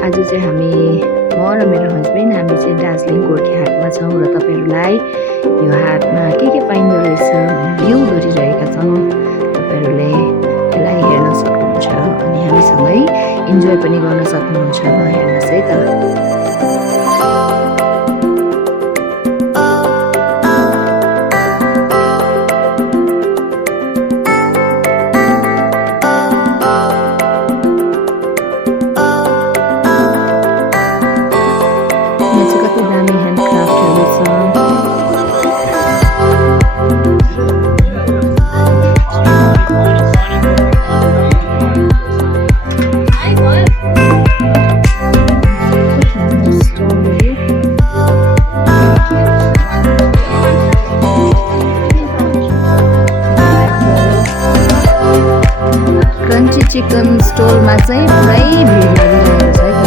आज चाहिँ हामी म र मेरो हस्बेन्ड हामी चाहिँ दार्जिलिङ गोर्खे हाटमा छौँ र तपाईँहरूलाई यो हाटमा के पाइँदो रहेछ भ्यू गरिरहेका छौँ। तपाईँहरूले यसलाई हेर्न सक्नुहुन्छ अनि हामीसँगै इन्जोय पनि गर्न सक्नुहुन्छ। हेर्नुहोस् है त। क्रन्ची चिकन स्टोरमा चाहिँ पुरै भिड लागिरहेको छ है त।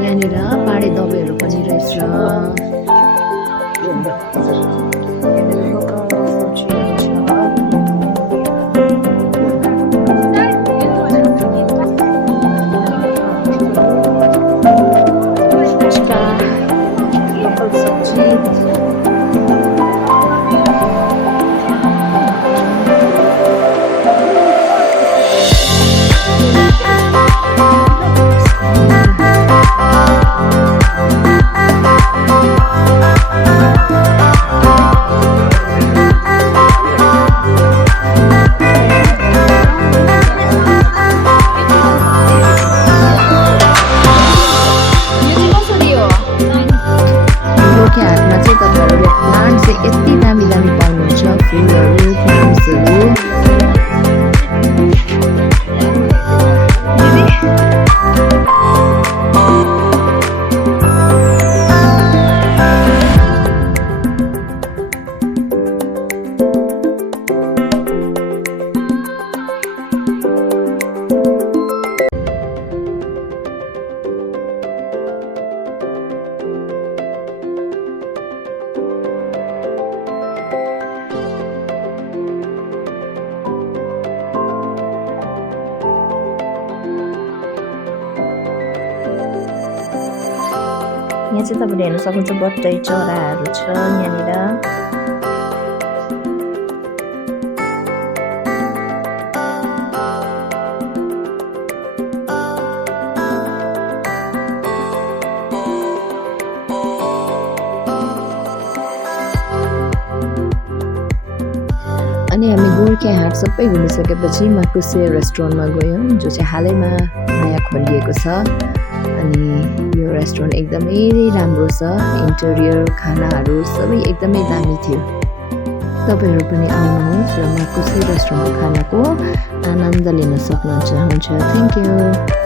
यहाँनिर पाडे दबाईहरू पनि रहेछ। यहाँ चाहिँ तपाईँले हेर्न सक्नुहुन्छ बट्टै चराहरू छ यहाँनिर। अनि हामी गोर्खे हाट सबै घुमिसकेपछि माकुसे रेस्टुरेन्टमा गयौँ, जो चाहिँ हालैमा नयाँ खोलिएको छ। अनि यो रेस्टुरेन्ट एकदमै राम्रो छ, इन्टेरियर खानाहरू सबै एकदमै दामी थियो। तपाईँहरू पनि आउनुहोस् र माकुसे रेस्टुरेन्टको खानाको आनन्द लिन सक्नुहुन्छ। हुन्छ, थ्याङ्क यू।